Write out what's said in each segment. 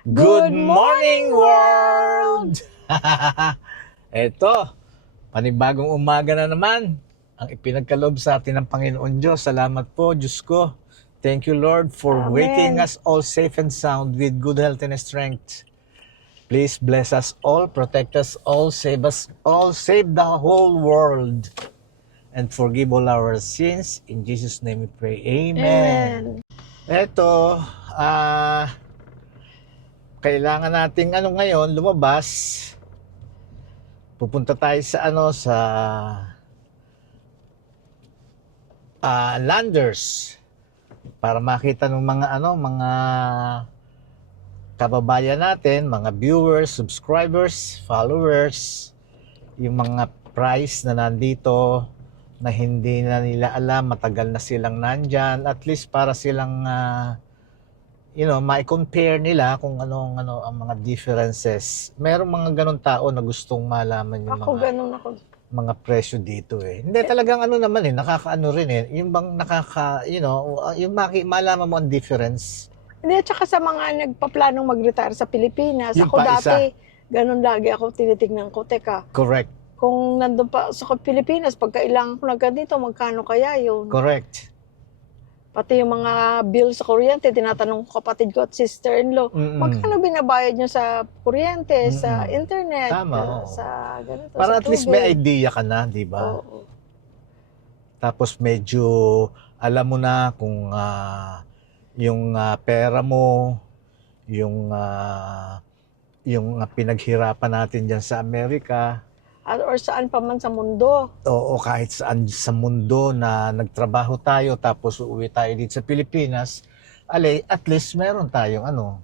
Good morning, world! Eto, panibagong umaga na naman ang ipinagkaloob sa atin ng Panginoon Diyos. Salamat po, Diyos ko. Thank you, Lord, for Amen. waking us all safe and sound with good health and strength. Please bless us all, protect us all, save the whole world, and forgive all our sins. In Jesus' name we pray. Amen. Eto, kailangan nating ngayon lumabas. Pupunta tayo sa Landers para makita ng mga kababayan natin, mga viewers, subscribers, followers, yung mga price na nandito na hindi na nila alam, matagal na silang nandyan, at least para silang ma-compare nila kung ano ang mga differences. Merong mga ganun tao na gustong malaman yung mga presyo dito eh. Hindi talagang naman nakakaano rin eh. Yung bang yung malaman mo ang difference. Hindi, at saka sa mga nagpaplanong mag-retire sa Pilipinas, Yung ako pa dati, ganun lagi ako tinitignan ko. Teka, Correct. kung nandun pa sa Pilipinas, pagkailangan ko na ganito, magkano kaya yun? Correct. Pati yung mga bill sa kuryente, tinatanong ko kapatid ko at sister-in-law, magkano binabayad nyo sa kuryente, sa internet, Tama, sa ganito, para sa at least may idea ka na, di ba? Oo. Tapos medyo alam mo na kung yung pera mo, yung pinaghirapan natin diyan sa Amerika, Or saan pa man sa mundo. o kahit saan sa mundo na nagtrabaho tayo tapos uuwi tayo dito sa Pilipinas, at least meron tayong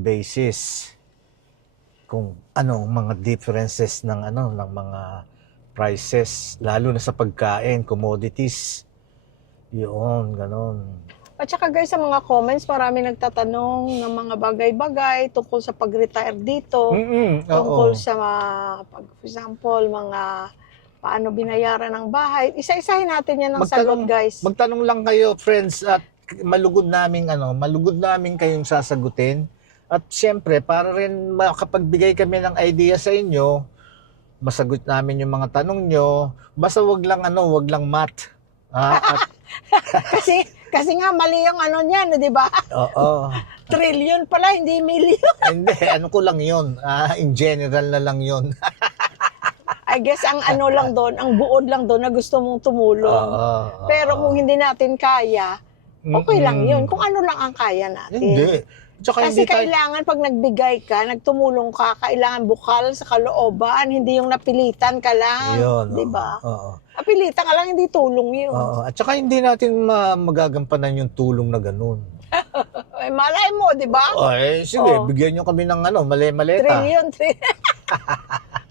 basis kung mga differences ng mga prices, lalo na sa pagkain, commodities. Yun, ganon. At saka guys, sa mga comments, marami nagtatanong ng mga bagay-bagay tungkol sa pag-retire dito. Tungkol sa, for example, mga paano binayaran ng bahay. Isa-isahin natin yan ng sagot, guys. Magtanong lang kayo, friends, at malugod namin kayong sasagutin. At siyempre, para rin makapagbigay kami ng idea sa inyo, masagot namin yung mga tanong nyo. Basta wag lang math. Kasi nga mali yung niyan, di ba? Oo. Trillion pala, hindi million. Hindi, ko lang yun. In general na lang yun. I guess ang lang doon, ang buod lang doon na gusto mong tumulong. Pero kung hindi natin kaya, okay lang yun. Kung ano lang ang kaya natin. Hindi. Tsaka kasi kailangan pag nagbigay ka, nagtumulong ka, kailangan bukal sa kalooban, hindi yung napilitan ka lang. Yun, di ba? Oo. Napilitan ka lang, hindi tulong yun. Oo. At saka hindi natin magagampanan yung tulong na ganun. Ay, malay mo, di ba? Ay, sige, bigyan nyo kami ng maleta. Trillion.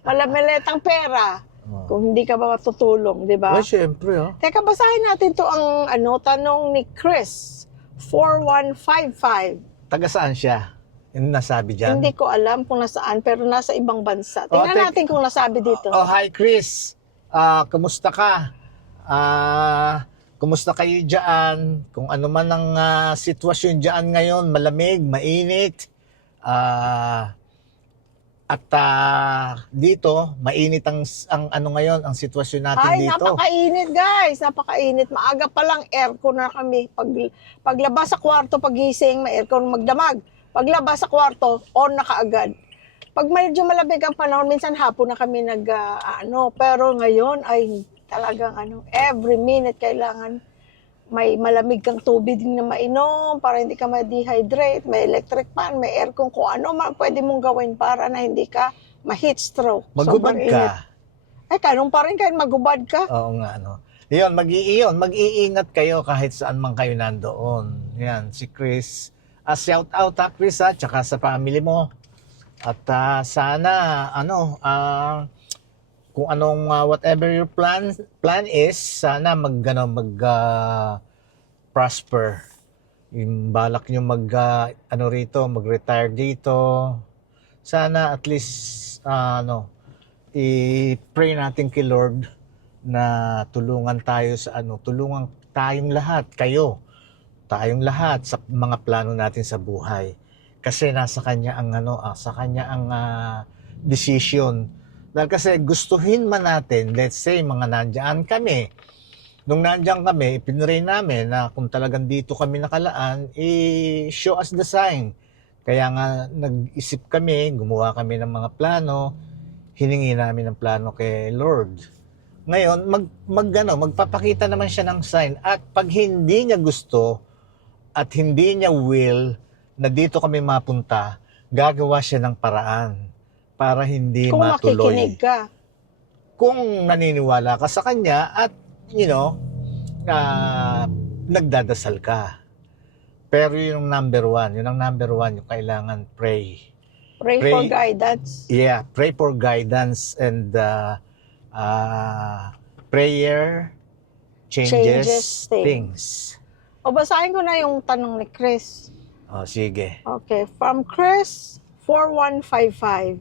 Malamiletang pera. Kung hindi ka ba matutulong, di ba? Ay, syempre. Teka, basahin natin to ang tanong ni Chris 4155. Taga saan siya? Yung nasabi dyan? Hindi ko alam kung nasaan, pero nasa ibang bansa. Tingnan natin kung nasabi dito. Hi Chris. Kumusta ka? Kumusta kayo dyan? Kung ano man ang sitwasyon dyan ngayon, malamig, mainit. Dito, mainit ang ngayon, ang sitwasyon natin dito. Napakainit guys, napakainit. Maaga pa lang aircon na kami. Paglabas sa kwarto, pagising, may aircon magdamag. Paglabas sa kwarto, on na kaagad. Pag medyo malamig ang panahon, minsan hapon na kami pero ngayon ay talagang every minute kailangan may malamig kang tubig na mainom para hindi ka ma-dehydrate, may electric fan, may aircon, kung ano pwede mong gawin para na hindi ka ma-heat stroke. Magubad ka. Ay, kanong pa rin kayo magubad ka. Oo nga, Yun, mag-iingat kayo kahit saan man kayo nandoon. Yan, si Chris. Shout out Chris, tsaka sa family mo. At sana, kung anong whatever your plan is, sana prosper. Yung balak nyo mag-retire dito. Sana at least i-pray natin kay Lord na tulungan tayong lahat, tayong lahat sa mga plano natin sa buhay. Kasi nasa kanya ang sa kanya ang decision. Dahil kasi gustuhin man natin, let's say mga nandiyan kami. Nung nandiyan kami, pinray namin na kung talagang dito kami nakalaan, show us the sign. Kaya nga nag-isip kami, gumawa kami ng mga plano, hiningi namin ng plano kay Lord. Ngayon, magpapakita naman siya ng sign. At pag hindi niya gusto at hindi niya will na dito kami mapunta, gagawa siya ng paraan para hindi Kung matuloy. makikinig ka. Kung naniniwala ka sa kanya at, nagdadasal ka. Pero yung number one, yung kailangan pray. Pray for guidance. Yeah, pray for guidance and prayer changes things. O basahin ko na yung tanong ni Chris. Oh, sige. Okay, from Chris 4155.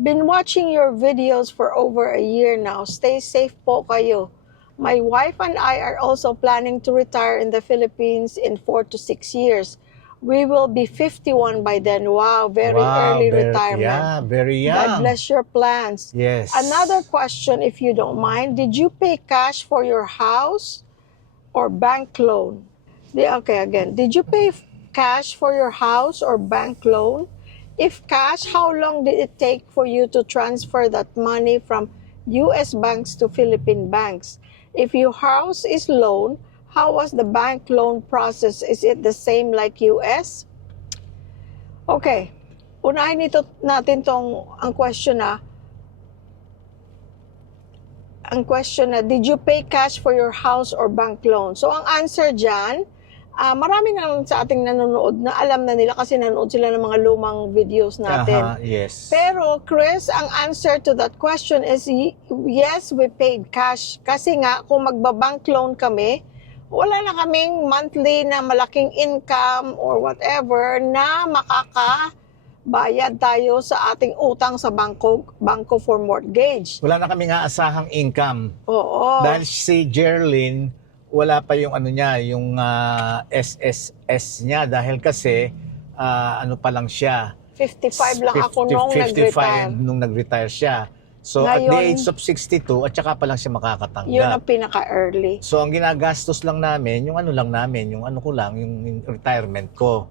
Been watching your videos for over a year now. Stay safe po kayo. My wife and I are also planning to retire in the Philippines in 4 to 6 years. We will be 51 by then. Wow, very early retirement. Yeah, very young. God bless your plans. Yes. Another question, if you don't mind. Did you pay cash for your house or bank loan? Okay, again. Did you pay cash for your house or bank loan? If cash, how long did it take for you to transfer that money from U.S. banks to Philippine banks? If your house is loan, how was the bank loan process? Is it the same like U.S.? Okay. Unahin natin ang question na, did you pay cash for your house or bank loan? So, ang answer dyan, marami na sa ating nanonood na alam na nila kasi nanonood sila ng mga lumang videos natin. Yes. Pero, Chris, ang answer to that question is yes, we paid cash. Kasi nga, kung magbabank loan kami, wala na kaming monthly na malaking income or whatever na makakabayad tayo sa ating utang sa bangko for mortgage. Wala na kaming aasahang income. Oo. Dahil si Jerlyn, wala pa yung yung SSS niya dahil kasi pa lang siya. 55 lang ako nung 55 nag-retire. nung nag-retire siya. So Ngayon, at the age of 62 at saka pa lang siya makakatanggap. Yun ang pinaka-early. So ang ginagastos lang namin, yung retirement ko.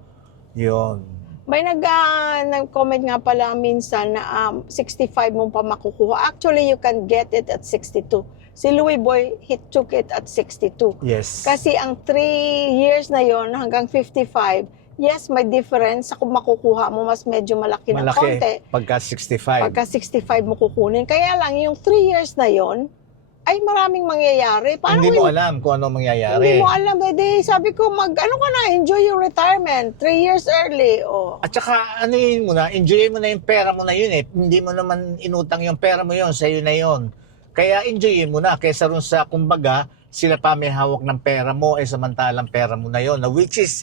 Yun. May nag-comment nga pala minsan na 65 mo pa makukuha. Actually, you can get it at 62. Si Louie Boy, he took it at 62. Yes. Kasi ang 3 years na yon hanggang 55, yes, may difference sa kung makukuha mo, mas medyo malaki ng konti. Pagka 65. Pagka 65 mo kukunin. Kaya lang, yung 3 years na yon ay maraming mangyayari. Paano Hindi mo alam kung ano mangyayari. Hindi mo alam. Sabi ko, enjoy your retirement. 3 years early. Oh. At saka, enjoy mo na yung pera mo na yun eh. Hindi mo naman inutang yung pera mo yun, sa'yo na yun. Kaya enjoyin mo na kaysa ron sa kumbaga sila pa may hawak ng pera mo samantalang pera mo na yon na which is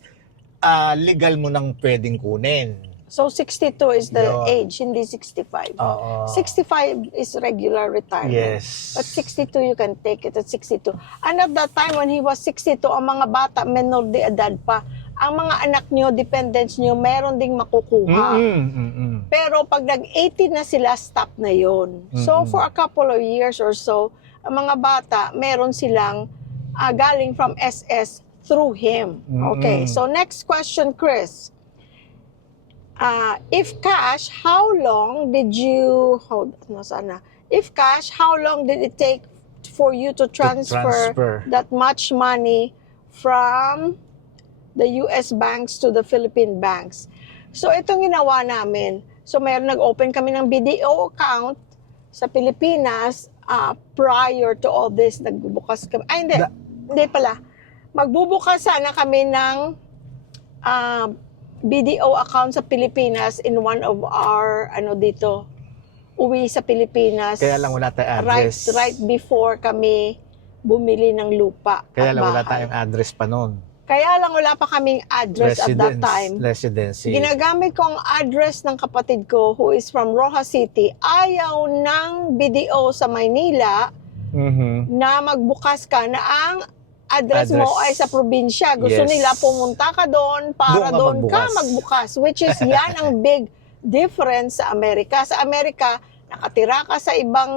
legal mo nang pwedeng kunin. So 62 is the age, hindi 65. 65 is regular retirement. Yes. But 62 you can take it at 62. And at that time when he was 62, ang mga bata menor de edad pa. Ang mga anak nyo, dependents nyo, meron ding makukuha. Pero pag nag-18 na sila, stop na yon. So for a couple of years or so, ang mga bata, meron silang galing from SS through him. Okay, so next question, Chris. If cash, how long did it take for you to transfer that much money from the US banks to the Philippine banks? So, itong ginawa namin. So, nag-open kami ng BDO account sa Pilipinas prior to all this. Nagbubukas kami. Hindi pala. Magbubukas sana kami ng BDO account sa Pilipinas in one of our, uwi sa Pilipinas. Kaya lang wala tayong address. Right before kami bumili ng lupa. Kaya lang wala tayong address pa noon. Kaya lang wala pa kaming address at that time. Residency. Ginagamit ko ang address ng kapatid ko who is from Rojas City. Ayaw ng BDO sa Maynila na magbukas ka na ang address mo Address. ay sa probinsya. Gusto Yes. nila pumunta ka doon para Doon doon ka ka magbukas. Which is yan ang big difference sa Amerika. Sa Amerika, nakatira ka sa ibang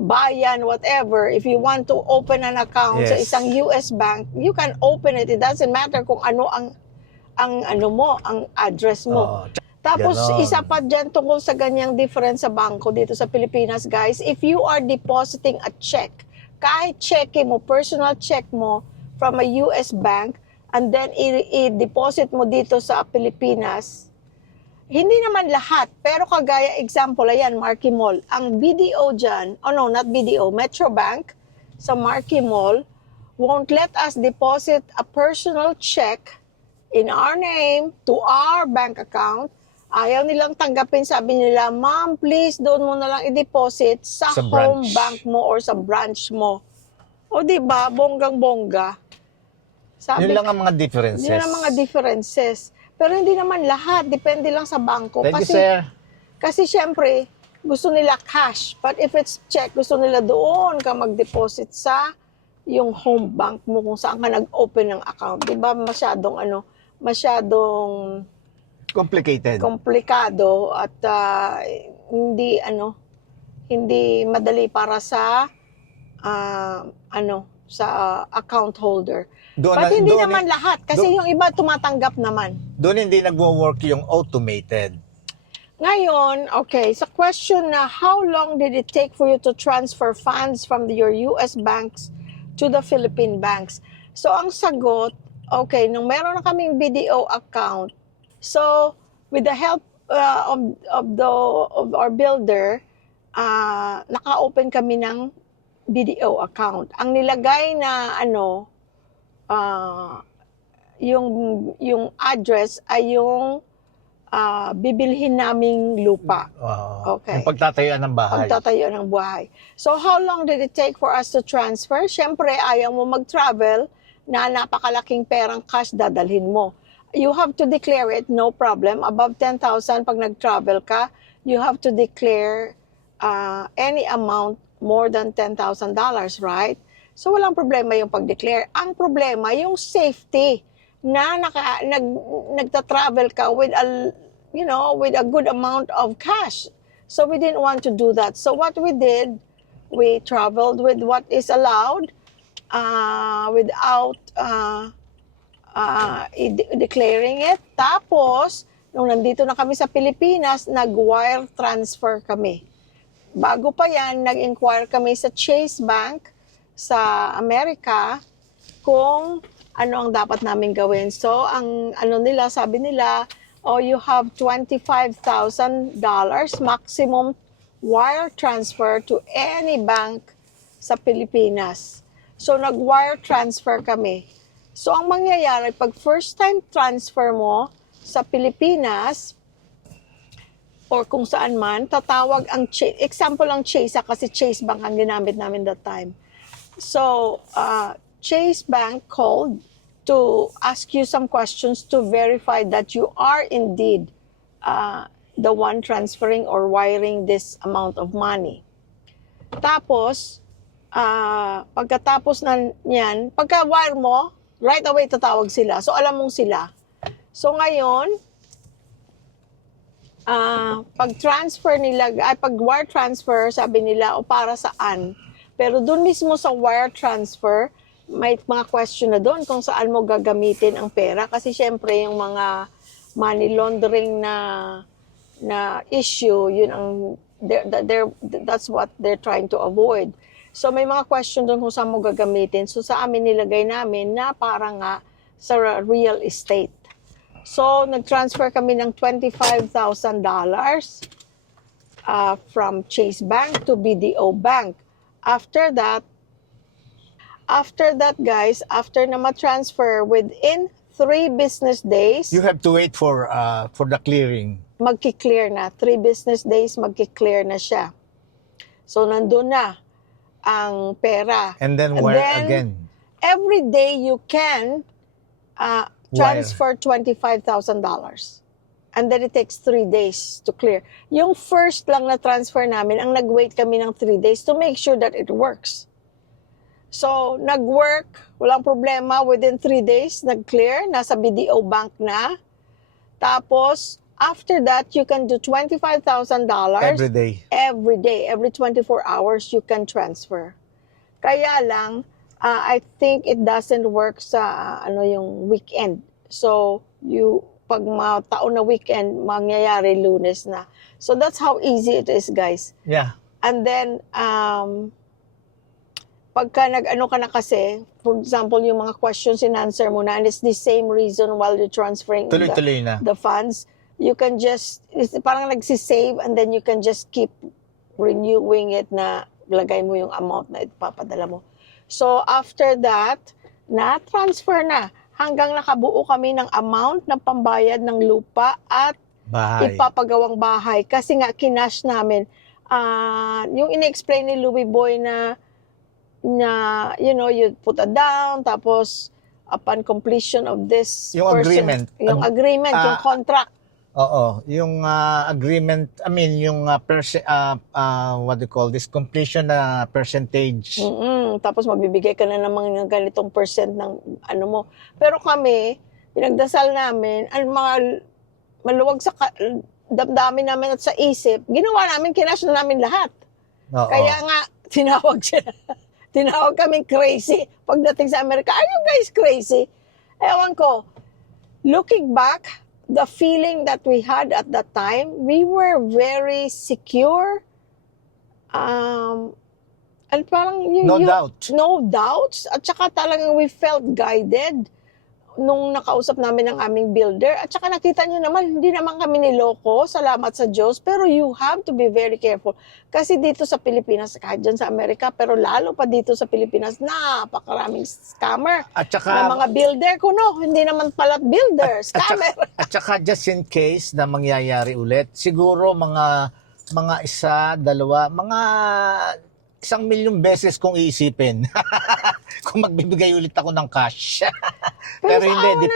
bayan, whatever. If you want to open an account sa Yes. isang US bank, you can open it. It doesn't matter kung ano ang ang address mo. Oo. Tapos, Ganon. isa pa dyan tungkol sa ganyang difference sa bangko dito sa Pilipinas, guys, if you are depositing a check, kahit check mo, personal check mo from a US bank, and then i-deposit mo dito sa Pilipinas, hindi naman lahat, pero kagaya example, ayan, Marquee Mall, ang BDO dyan, oh no, not BDO, Metro Bank, sa Marquee Mall, won't let us deposit a personal check in our name to our bank account. Ayaw nilang tanggapin, sabi nila, ma'am, please, doon mo na lang i-deposit sa Sa home branch. bank mo or sa branch mo. O di ba, bonggang-bongga. Sabi, Yun lang ang mga differences. yun ang mga differences. Pero hindi naman lahat, depende lang sa bangko. Thank you, sir. Kasi syempre, gusto nila cash. But if it's check, gusto nila doon ka mag-deposit sa yung home bank mo kung saan ka nag-open ng account. Di ba masyadong masyadong Complicated. komplikado at hindi madali para sa sa account holder. But hindi naman lahat kasi yung iba tumatanggap naman. Doon hindi nagwo-work yung automated. Ngayon, okay, sa question na how long did it take for you to transfer funds from your US banks to the Philippine banks? So ang sagot, okay, nung meron na kaming BDO account, so with the help of our builder, naka-open kami ng BDO account. Ang nilagay na yung address ay yung bibilhin naming lupa. Okay. Yung pagtatayuan ng bahay. Pagtatayo ng buhay. So how long did it take for us to transfer? Siyempre, ayaw mo mag-travel na napakalaking perang cash dadalhin mo. You have to declare it, no problem. Above 10,000 pag nag-travel ka, you have to declare any amount more than $10,000, right? So walang problema yung pag-declare. Ang problema yung safety na nagta-travel ka with a good amount of cash. So we didn't want to do that. So what we did, we traveled with what is allowed without declaring it. Tapos, nung nandito na kami sa Pilipinas, nag-wire transfer kami. Bago pa yan, nag-inquire kami sa Chase Bank sa Amerika kung ano ang dapat namin gawin. So, ang sabi nila, you have $25,000 maximum wire transfer to any bank sa Pilipinas. So, nag-wire transfer kami. So, ang mangyayari, pag first time transfer mo sa Pilipinas, or kung saan man, tatawag ang example ang Chase, kasi Chase Bank ang ginamit namin that time. So, Chase Bank called to ask you some questions to verify that you are indeed the one transferring or wiring this amount of money. Tapos, pagkatapos niyan, pagka-wire mo, right away tatawag sila. So, alam mong sila. So, ngayon, pag-transfer nila, pag-wire transfer, sabi nila, o para saan? Pero doon mismo sa wire transfer, may mga question na doon kung saan mo gagamitin ang pera. Kasi syempre, yung mga money laundering na issue, yun ang, that's what they're trying to avoid. So, may mga question doon kung saan mo gagamitin. So, sa amin nilagay namin na parang nga sa real estate. So, nag-transfer kami ng $25,000 from Chase Bank to BDO Bank. After that, guys, after na ma-transfer within 3 business days, You have to wait for the clearing. magki-clear na. 3 business days, magki-clear na siya. So, nandun na ang pera. And then again. Every day you can transfer $25,000. And then it takes 3 days to clear. Yung first lang na transfer namin, ang nag-wait kami ng 3 days to make sure that it works. So, nag-work, walang problema, within 3 days, nag-clear, nasa BDO bank na. Tapos, after that, you can do $25,000 Every day. every 24 hours, you can transfer. Kaya lang, I think it doesn't work sa yung weekend. So, pag taon na weekend, mangyayari Lunes na. So, that's how easy it is, guys. Yeah. And then, pagka nag-ano ka na kasi, for example, yung mga questions and answer mo na, and it's the same reason while you're transferring Tuloy-tuloy na. the funds, you can just, parang nagsisave and then you can just keep renewing it na lagay mo yung amount na ipapadala mo. So, after that, na-transfer na hanggang nakabuo kami ng amount na pambayad ng lupa at Bahay. ipapagawang bahay. Kasi nga, kinash namin. Yung in-explain ni Louie Boy na you know, you put a down, tapos upon completion of this Yung agreement. Yung agreement, yung contract. Oo, yung agreement, I mean, yung what do you call this, completion na percentage. Tapos magbibigay ka na ng mga ganitong percent ng ano mo. Pero kami, pinagdasal namin, ang mga maluwag sa damdamin namin at sa isip, ginawa namin, kinash na namin lahat. Oo. Kaya nga, tinawag kaming crazy. Pagdating sa Amerika, are you guys crazy? Ewan ko, looking back, the feeling that we had at that time, we were very secure. And parang no doubts. At saka talagang we felt guided nung nakausap namin ang aming builder. At saka nakita nyo naman, hindi naman kami niloko, salamat sa Diyos. Pero you have to be very careful. Kasi dito sa Pilipinas, kahit dyan sa Amerika, pero lalo pa dito sa Pilipinas, napakaraming scammer. At saka, na mga builder kuno, hindi naman pala builder, scammer. At saka just in case na mangyayari ulit, siguro mga isa, dalawa, mga 1,000,000 beses kung iisipin. Kung magbibigay ulit ako ng cash. Pero hindi,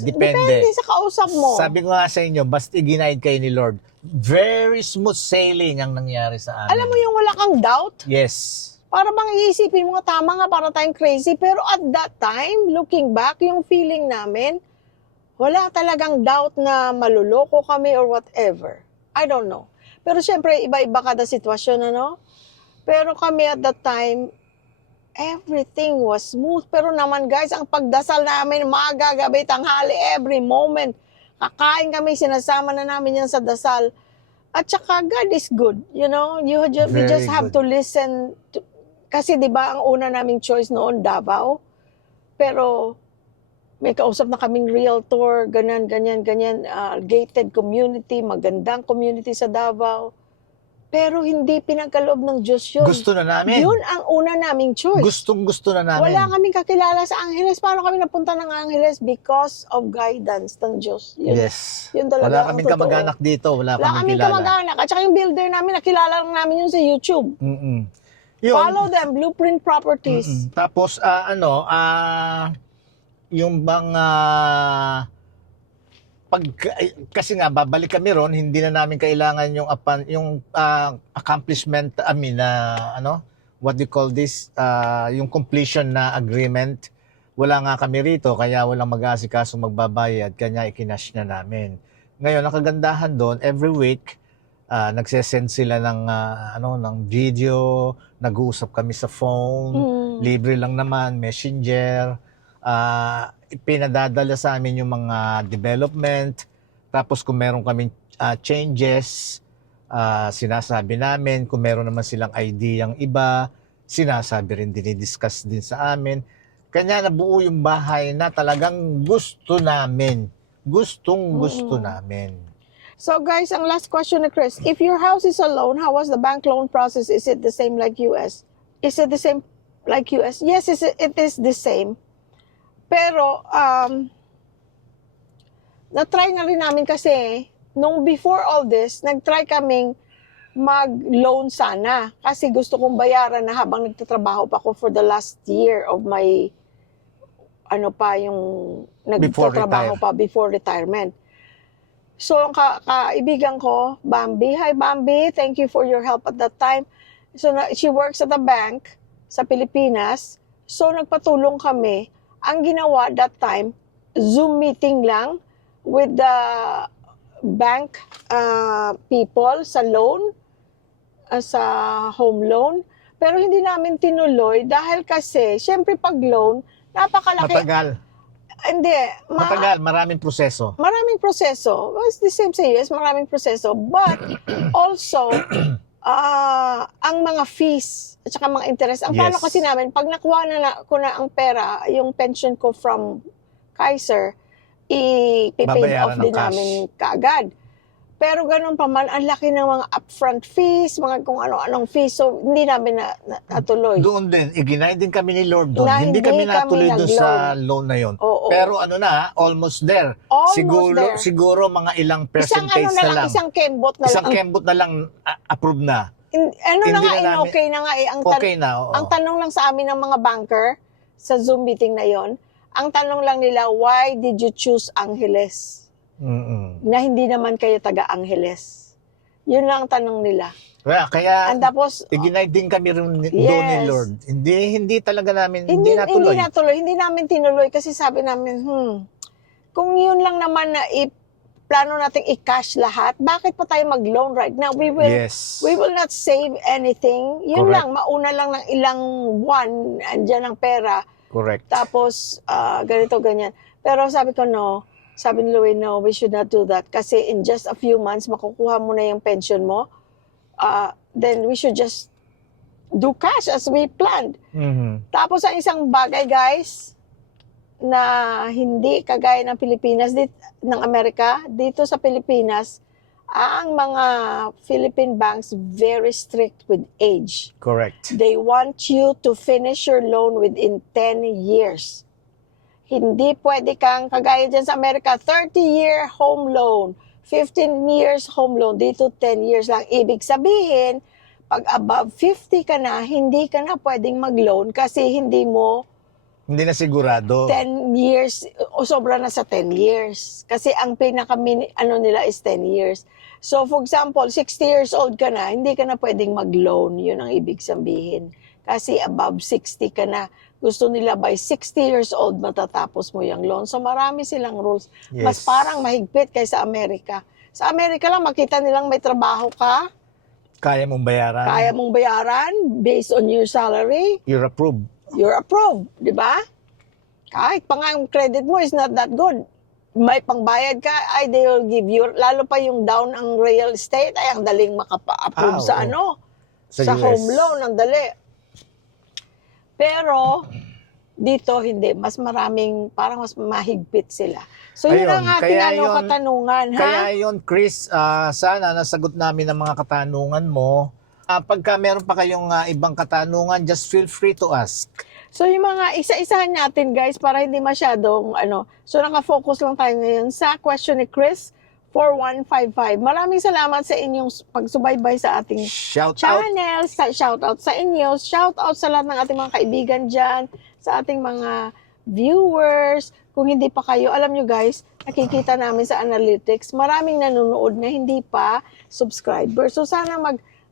depende sa kausap mo. Sabi ko nga sa inyo, basta ginaid kayo ni Lord. Very smooth sailing ang nangyari sa amin. Alam mo yung wala kang doubt? Yes. Para bang iisipin mo nga, tama nga, para tayong crazy. Pero at that time, looking back, yung feeling namin, wala talagang doubt na maluloko kami or whatever. I don't know. Pero syempre, iba-iba kada sitwasyon, ano? Pero kami at that time, everything was smooth. Pero naman guys, ang pagdasal namin, maga, gabi, tanghali, every moment. Kakain kami, sinasama na namin yan sa dasal. At saka God is good. You know, we just have to listen. Kasi di ba ang una naming choice noon, Davao. Pero may kausap na kaming realtor, ganyan. Gated community, magandang community sa Davao. Pero hindi pinagkaloob ng Diyos yun. Gusto na namin. Yun ang una naming choice. Gusto na namin. Wala kaming kakilala sa Angeles. Paano kami napunta ng Angeles? Because of guidance ng Diyos. Yun, yes. Yun talaga wala kaming kamag-anak dito. Wala kaming kilala. kamag-anak. At saka yung builder namin, nakilala lang namin yun sa YouTube. Yun. Follow them, Blueprint Properties. Tapos, yung bang kasi nga babalik kami ron, hindi na namin kailangan yung accomplishment, what do you call this, yung completion na agreement. Wala nga kami rito, kaya walang mag-aasikaso magbabayad, kanya ikinash na namin. Ngayon, ang kagandahan doon, every week nagsesend sila ng video, nag-uusap kami sa phone, libre lang naman, messenger, pinadadala sa amin yung mga development, tapos kung meron kaming changes, sinasabi namin, kung meron naman silang idea yung iba, sinasabi rin, dinidiscuss din sa amin. Kanya nabuo yung bahay na talagang gusto namin. Gusto namin. So guys, ang last question ni Chris. If your house is a loan, how was the bank loan process? Is it the same like US? Is it the same like US? Yes, it is the same. Pero, na-try na rin namin kasi, nung before all this, nag-try kaming mag-loan sana. Kasi gusto kong bayaran na habang nagtatrabaho pa ako for the last year of my, yung nagtatrabaho pa before retirement. So, ang kaibigan ko, Bambi, hi Bambi, thank you for your help at that time. So, she works at a bank sa Pilipinas. So, nagpatulong kami. Ang ginawa that time, Zoom meeting lang with the bank people sa loan, sa home loan. Pero hindi namin tinuloy dahil kasi, syempre pag loan, napakalaki. Matagal. Hindi. Matagal, maraming proseso. Maraming proseso. Well, it's the same sa US, maraming proseso. But also, ang mga fees at saka mga interest. Ang plano Yes. kasi namin, pag nakuha ko na ang pera, yung pension ko from Kaiser, i-pay Babayaran off ng din cash. namin kaagad. Pero ganun pa man, ang laki ng mga upfront fees, mga kung ano-anong fees. So, hindi namin natuloy. Doon din, iginay din kami ni Lord doon. Na Hindi kami hindi natuloy kami doon sa loan na yon. Oo. Pero ano na, almost there. Almost there. Siguro mga ilang Isang percentage ano na lang, lang. isang kembot na Isang lang. kembot na lang approve na. Ano na Hindi nga, na namin- okay na nga eh. Okay na, oo. Ang tanong lang sa amin ng mga banker sa Zoom meeting na yon, ang tanong lang nila, why did you choose Angeles? Mm-mm. Na hindi naman kayo taga Angeles. Yun lang ang tanong nila. Kaya And tapos, iginay din kami rin doon ni Yes. Lord. Hindi talaga namin, hindi natuloy. natuloy. Hindi namin tinuloy kasi sabi namin, kung yun lang naman na plano nating i-cash lahat, bakit pa tayo mag-loan right now? We will not save anything. Yun Correct. lang, mauna lang ng ilang buwan, andyan ang pera. Correct. Tapos, ganito, ganyan. Pero sabi ko, no. Sabi ni Louie, no, we should not do that. Kasi in just a few months, makukuha mo na yung pension mo. Then we should just do cash as we planned. Mhm. Tapos ang isang bagay, guys, na hindi kagaya ng Pilipinas, ng Amerika, dito sa Pilipinas, ang mga Philippine banks very strict with age. Correct. They want you to finish your loan within 10 years. Hindi pwede kang, kagaya dyan sa Amerika, 30-year home loan, 15 years home loan, dito 10 years lang. Ibig sabihin, pag above 50 ka na, hindi ka na pwedeng mag-loan kasi hindi Hindi na sigurado. 10 years, o sobra na sa 10 years. Kasi ang nila is 10 years. So, for example, 60 years old ka na, hindi ka na pwedeng mag-loan. Yun ang ibig sabihin. Kasi above 60 ka na. Gusto nila by 60 years old matatapos mo yung loan. So, marami silang rules. Mas Yes. parang mahigpit kaysa Amerika. Sa Amerika lang, makita nilang may trabaho ka, Kaya mong bayaran. kaya mong bayaran based on your salary, You're approved. you're approved, di ba? Kahit pa nga ang credit mo is not that good. May pangbayad ka, ay they will give you, lalo pa yung down ang real estate, ay ang daling makapa-approve sa oo. sa US. home loan, ang dali. Pero, dito hindi, mas maraming, parang mas mahigpit sila. So yun Ayun, ang ating kaya yun- katanungan, ha? Kaya yon Chris, sana nasagot namin ang mga katanungan mo. Pagka meron pa kayong ibang katanungan, just feel free to ask. So yung mga isa-isahan natin guys para hindi masyadong So naka-focus lang tayo ngayon sa question ni Chris 4155. Maraming salamat sa inyong pagsubaybay sa ating Shout out. channel. Shout out sa inyo. Shout out sa lahat ng ating mga kaibigan dyan. Sa ating mga viewers. Kung hindi pa kayo, alam nyo guys, nakikita namin sa analytics, maraming nanonood na hindi pa subscriber. So sana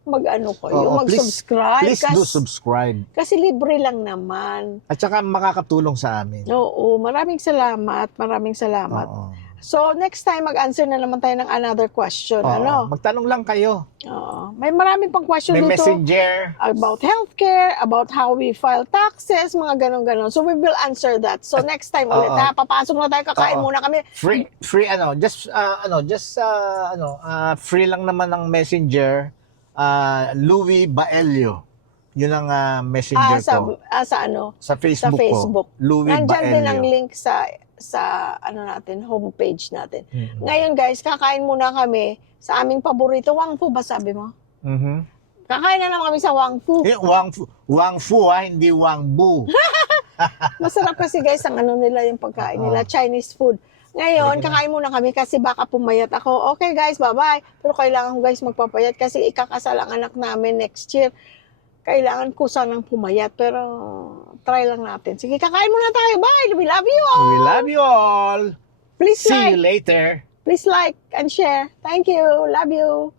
Oo, mag-subscribe. Please do subscribe. Kasi libre lang naman. At saka makakatulong sa amin. Oo, maraming salamat. Maraming salamat. Oo. So, next time, mag-answer na naman tayo ng another question. Oo. Magtanong lang kayo. Oo. May maraming pang question May dito messenger. about healthcare, about how we file taxes, mga ganon-ganon. So, we will answer that. So, next time ulit, Oo. ha? Papasok na tayo, kakain Oo. muna kami. Free free lang naman ng messenger. Louie Baelio. Yun ang messenger ko. Sa Facebook, Facebook. ko. Louie Nandyan din ang Baelio. link sa natin, homepage natin. Mhm. Ngayon, guys, kakain muna kami sa aming paborito. Wang Fu ba sabi mo? Mhm. Kakain na naman kami sa Wang Fu. Wang Fu hindi Wang Bu. Masarap kasi guys ang nila yung pagkain nila, Chinese food. Ngayon, kakain muna kami kasi baka pumayat ako. Okay guys, bye-bye. Pero kailangan ko guys magpapayat kasi ikakasal ang anak namin next year. Kailangan ko sanang pumayat pero try lang natin. Sige, kakain muna tayo. Bye! We love you all! We love you all. Please See like. you later. Please like and share. Thank you. Love you.